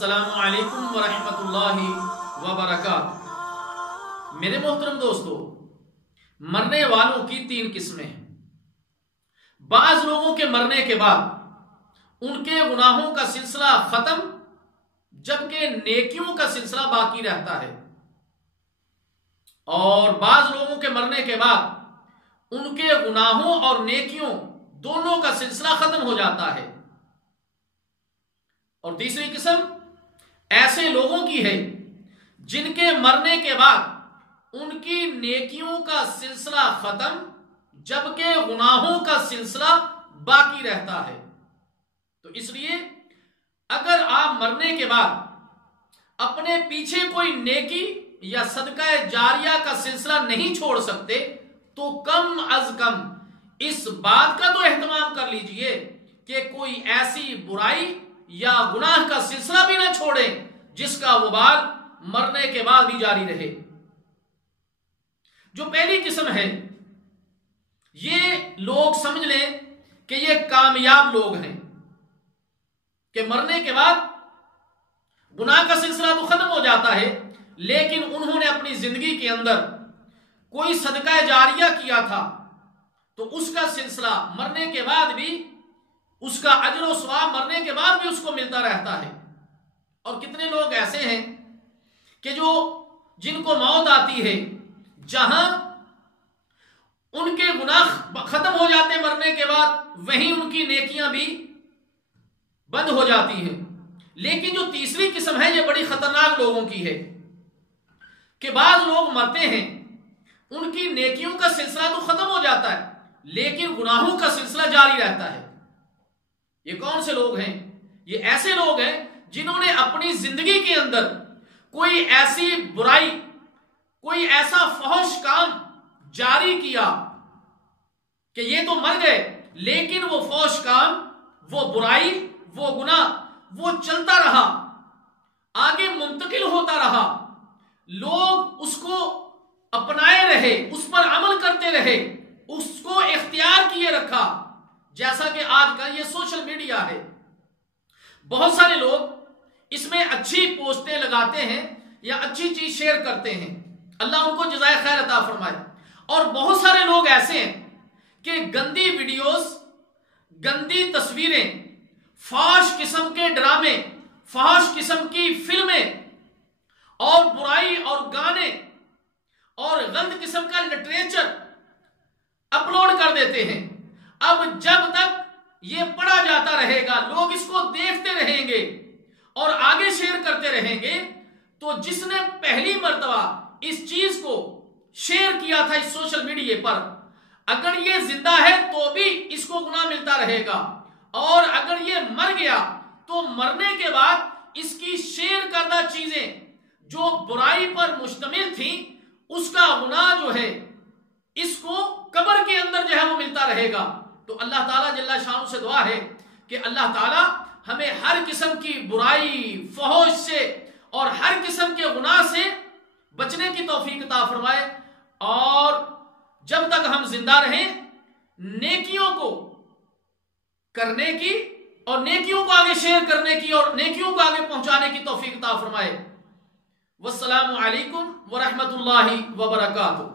अस्सलामु अलैकुम वरहमतुल्लाहि वबरकातुहू। मेरे मोहतरम दोस्तों, मरने वालों की तीन किस्में हैं। बाज लोगों के मरने के बाद उनके गुनाहों का सिलसिला खत्म, जबकि नेकियों का सिलसिला बाकी रहता है। और बाज लोगों के मरने के बाद उनके गुनाहों और नेकियों दोनों का सिलसिला खत्म हो जाता है। और तीसरी किस्म ऐसे लोगों की है जिनके मरने के बाद उनकी नेकियों का सिलसिला खत्म, जबकि गुनाहों का सिलसिला बाकी रहता है। तो इसलिए अगर आप मरने के बाद अपने पीछे कोई नेकी या सदका जारिया का सिलसिला नहीं छोड़ सकते, तो कम अज कम इस बात का तो एहतमाम कर लीजिए कि कोई ऐसी बुराई या गुनाह का सिलसिला भी ना छोड़े जिसका वबाल मरने के बाद भी जारी रहे। जो पहली किस्म है, ये लोग समझ लें कि ये कामयाब लोग हैं कि मरने के बाद गुनाह का सिलसिला तो खत्म हो जाता है, लेकिन उन्होंने अपनी जिंदगी के अंदर कोई सदका जारिया किया था तो उसका सिलसिला मरने के बाद भी, उसका अजर व सवाब मरने के बाद भी उसको मिलता रहता है। और कितने लोग ऐसे हैं कि जिनको मौत आती है, जहां उनके गुनाह खत्म हो जाते हैं मरने के बाद, वहीं उनकी नेकियां भी बंद हो जाती हैं। लेकिन जो तीसरी किस्म है, ये बड़ी खतरनाक लोगों की है कि बाज लोग मरते हैं, उनकी नेकियों का सिलसिला तो खत्म हो जाता है, लेकिन गुनाहों का सिलसिला जारी रहता है। ये कौन से लोग हैं? ये ऐसे लोग हैं जिन्होंने अपनी जिंदगी के अंदर कोई ऐसी बुराई, कोई ऐसा फहश काम जारी किया कि ये तो मर गए, लेकिन वो फहश काम, वो बुराई, वो गुनाह, वो चलता रहा, आगे मुंतकिल होता रहा, लोग उसको अपनाए रहे, उस पर अमल करते रहे, उसको इख्तियार किए रखा। जैसा कि आज का ये सोशल मीडिया है, बहुत सारे लोग इसमें अच्छी पोस्टें लगाते हैं या अच्छी चीज शेयर करते हैं, अल्लाह उनको जज़ाए खैर अता फरमाए। और बहुत सारे लोग ऐसे हैं कि गंदी वीडियोस, गंदी तस्वीरें, फाश किस्म के ड्रामे, फाश किस्म की फिल्में और बुराई और गाने और गलत किस्म का लिटरेचर अपलोड कर देते हैं। अब जब तक ये पढ़ा जाता रहेगा, लोग इसको देखते रहेंगे और आगे शेयर करते रहेंगे, तो जिसने पहली मर्तबा इस चीज को शेयर किया था इस सोशल मीडिया पर, अगर ये जिंदा है तो भी इसको गुनाह मिलता रहेगा, और अगर ये मर गया तो मरने के बाद इसकी शेयर करदा चीजें जो बुराई पर मुश्तमिल थी, उसका गुनाह जो है इसको कब्र के अंदर जो है वो मिलता रहेगा। तो अल्लाह ताला जल्ला शान से दुआ है कि अल्लाह ताला हमें हर किस्म की बुराई, फहश से और हर किस्म के गुनाह से बचने की तौफीक अता फरमाए, और जब तक हम जिंदा रहें नेकियों को करने की और नेकियों को आगे शेयर करने की और नेकियों को आगे पहुंचाने की तौफीक अता फरमाए। वस्सलामु अलैकुम वरहमतुल्लाहि वबरकातुहू।